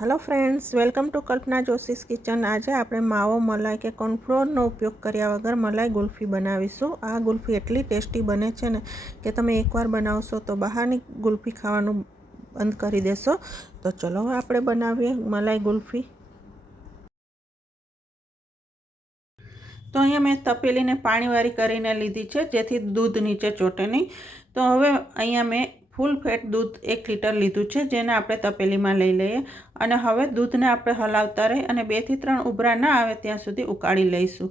Hello friends, welcome to Kalpana Joshi's kitchen. आज आप मावो मलाई के कॉर्नफ्लोरનો उपयोग કર્યા વગર मलाई ગુલ્ફી બનાવીશું। આ ગુલ્ફી એટલી ટેસ્ટી બને છે ને કે તમે એકવાર બનાવશો તો બહારની ગુલ્ફી ખાવાનું બંધ કરી દેશો। તો ચલો આપણે બનાવીએ मलाई ગુલ્ફી। તો અહીંયા મેં તપેલીને પાણીવાળી કરીને લીધી છે જેથી દૂધ નીચે ચોટે નહીં। તો હવે અહીંયા મેં ફૂલ ફેટ दूध 1 लीटर लीधुं छे जेने आपणे तपेलीमां लई लईए अने हवे दूधने आपणे हलावता रही अने 2 થી 3 उभरा ना आवे त्यां सुधी उकाળી लईशुं।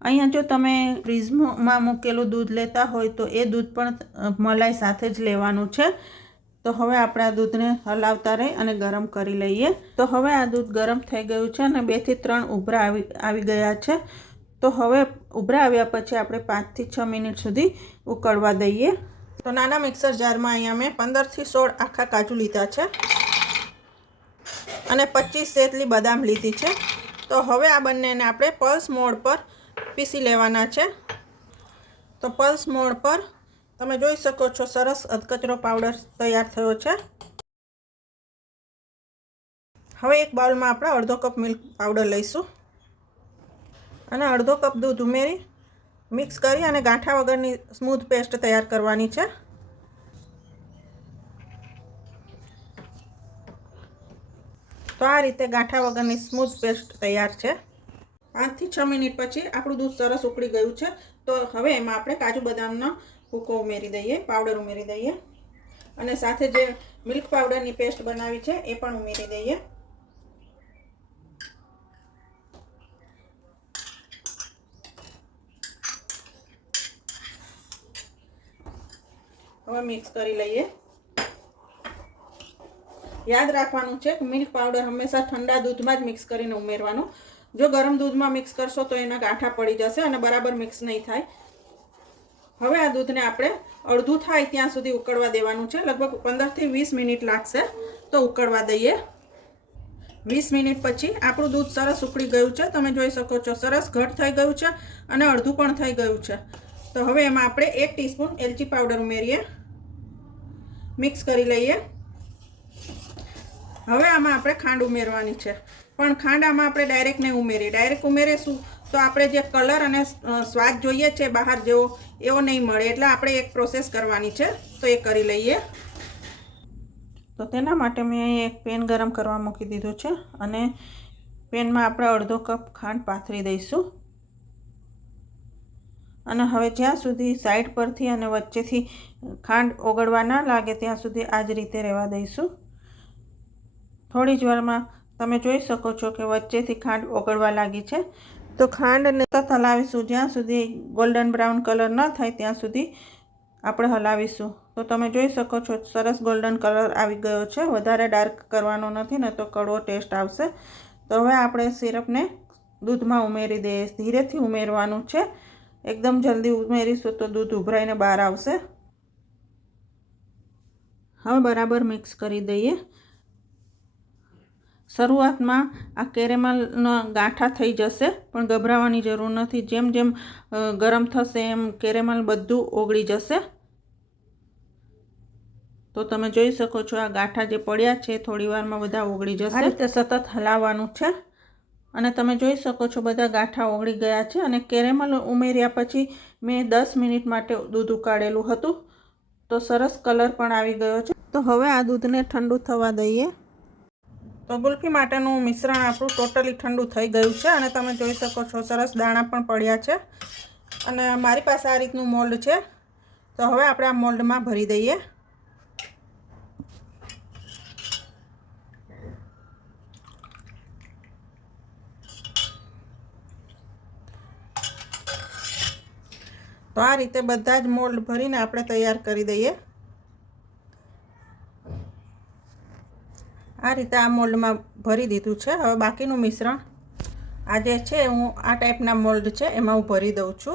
अहींया जो तमे फ्रीजमां मूकेलुं दूध लेता होय तो ए दूध पण मलाई साथे ज लेवानुं छे। तो हवे आपणे आ दूधने हलावता रही अने गरम करी लईए। तो हवे आ दूध गरम थई गयुं छे अने 2 થી 3 उभरा आवी गया छे। तो हवे उभरा आव्या पछी आपणे 5 થી 6 मिनिट सुधी उकळवा दईए। तो नाना मिक्सर जार में अहींया मैं 15 થી 16 आखा काजू लीधा छे अने 25 जेटली बदाम लीधी छे। तो हवे आ बंनेने आपणे पल्स मोड पर पीसी लेवाना छे। तो पल्स मोड पर तमे जोई शको छो सरस अधकचरो पाउडर तैयार थयो छे। हवे एक बाउल में आपणे अर्धो कप मिल्क पाउडर लईशुं अने अर्धो कप दूध उमेरी मिक्स करी अने गांठा वगरनी स्मूथ पेस्ट तैयार करवानी छे। तो आ रीते गांठा वगरनी स्मूथ पेस्ट तैयार छे। 5 થી 6 मिनिट पछी आपणुं दूध सरस उकળી गयुं छे। तो हवे एमां आपणे काजू बदामनो भूको उमेरी दईए, पाउडर उमेरी दईए अने साथे जे मिल्क पाउडरनी पेस्ट बनावी छे ए पण उमेरी दईए। हवे मिक्स करी लईए। याद राखवानुं छे कि मिल्क पाउडर हमेशा ठंडा दूध में ज मिक्स करीने उमेरवानुं। जो गरम दूध में मिक्स करशो तो एना गांठा पड़ी जशे अने बराबर मिक्स नहीं थाय। हवे आ दूधने आपणे अर्धुं थाय त्यां सुधी उकळवा देवानुं छे। लगभग 15 થી 20 मिनिट लागशे। तो उकळवा दईए। 20 मिनिट पछी आपणुं दूध सरस उकળી गयुं छे। तमे जोई शको छो सरस घट थई गयुं छे अने अर्धुं पण थई गयुं छे। तो हवे एमां आपणे 1 टीस्पून एलची पाउडर उमेरीए, मिक्स करी लईए। हवे आमां आपणे खांड उमेरवानी छे, पण खांड आमां आपणे डायरेक्ट नहीं उमेरीए। डायरेक्ट उमेरीशुं तो आपणे जे कलर अने स्वाद जोईए छे बहार जेवो एवो नहीं मळे, એટલે આપણે एक प्रोसेस करवानी छे। तो ए करी लईए। तो तेना माटे मैं અહીં एक पेन गरम करवा मूकी दीधो छे अने पेनमा આપણે अर्धो कप खांड पाथरी दईशुं अने हवे ज्यां सुधी साइड परथी अने वच्चेथी खांड ओगळवा ना लागे त्यां सुधी आ ज रीते रहेवा दईशुं। थोड़ी ज वारमां तमे जोई शको छो कि वच्चेथी खांड ओगळवा लागी छे। तो खांडने सतत हलावीशुं ज्यां सुधी गोल्डन ब्राउन कलर न थाय त्यां सुधी आपणे हलावीशुं। तो तमे जोई शको छो सरस गोल्डन कलर आवी गयो छे। वधारे डार्क करवानो नथी ने तो कड़वो टेस्ट आवशे। तो हवे आपणे सिरपने दूधमां उमेरी दईए। धीरेथी उमेरवानुं छे, एकदम जल्दी उमेरीशुं तो दूध उभराईने बहार आवशे। हवे बराबर मिक्स करी दईए। शुरुआत में आ केरेमलना गांठा थई जशे पण गभरावानी जरूर नथी। जेम जेम गरम थशे एम केरेमल बधुं ओगળી जशे। तो तमे जोई शको छो आ गांठा जे पड्या छे थोड़ी वारमां बधा ओगળી जशे। आ रीते सतत हलाववानुं छे अने तमे जोई शको छो बधा गांठा ओगળી गया छे। अने केरेमल उमेर्या पछी मैं 10 मिनिट माटे दूध उकाळेलुं हतुं। तो सरस कलर पण आवी गयो छे। तो हवे आ दूधने ठंडू थवा दईए। तो गुल्फी माटेनुं मिश्रण आपणुं टोटली ठंडू थई गयुं छे अने तमे जोई शको छो सरस दाणा पण पड्या छे। अने मारी पासे आ रीतनुं मोल्ड छे। तो हवे आपणे आ मोल्डमां भरी दईए। तो आ रीते बधा ज मोल्ड भरीने आपणे तैयार करी दईए। आ रीते आ मोल्ड में भरी दीधुं छे। हवे बाकीनुं मिश्रण आ जे छे हूँ आ टाइपना मोल्ड छे एमां हूँ भरी दऊं छुं।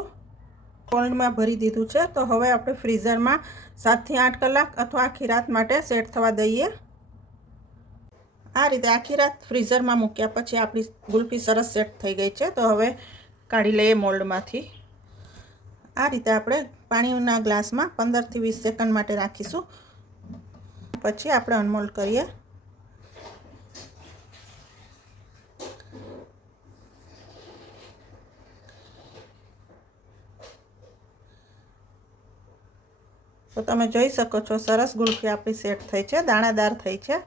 मोल्ड में भरी दीधुं छे। तो हवे आपणे फ्रीजर में 7 થી 8 कलाक अथवा आखी रात माटे सेट थवा दईए। आ रीते आखी रात फ्रीजर में मूक्या पछी आपणी गुल्फी सरस सेट थई गई छे। तो हवे काढी लईए मोल्डमांथी। आ रीते आपणे पाणीना ग्लास में 15 થી 20 सेकंड माटे राखीशुं। पछी आपणे अनमोल्ड करीए। તો તમે જોઈ શકો છો સરસ ગુલ્ફી આપણી સેટ થઈ છે, દાણાદાર થઈ છે.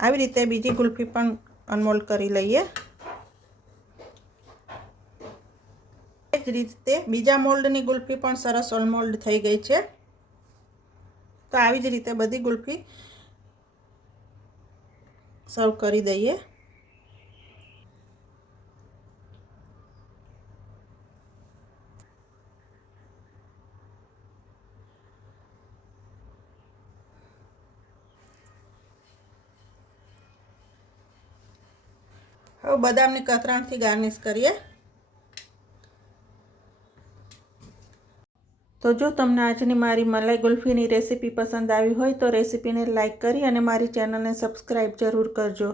આવી રીતે બીજી ગુલ્ફી પણ અનમોલ્ડ કરી લઈએ. એ જ રીતે બીજા મોલ્ડની ગુલ્ફી પણ સરસ અનમોલ્ડ થઈ ગઈ છે. તો આવી જ રીતે બધી ગુલ્ફી સર્વ કરી દઈએ. હવે બદામની કતરણથી ગાર્નિશ કરીએ. તો જો તમને આજની મારી મલાઈ ગુલ્ફીની રેસીપી પસંદ આવી હોય તો રેસીપીને લાઇક કરી અને મારી ચેનલને સબસ્ક્રાઈબ જરૂર કરજો.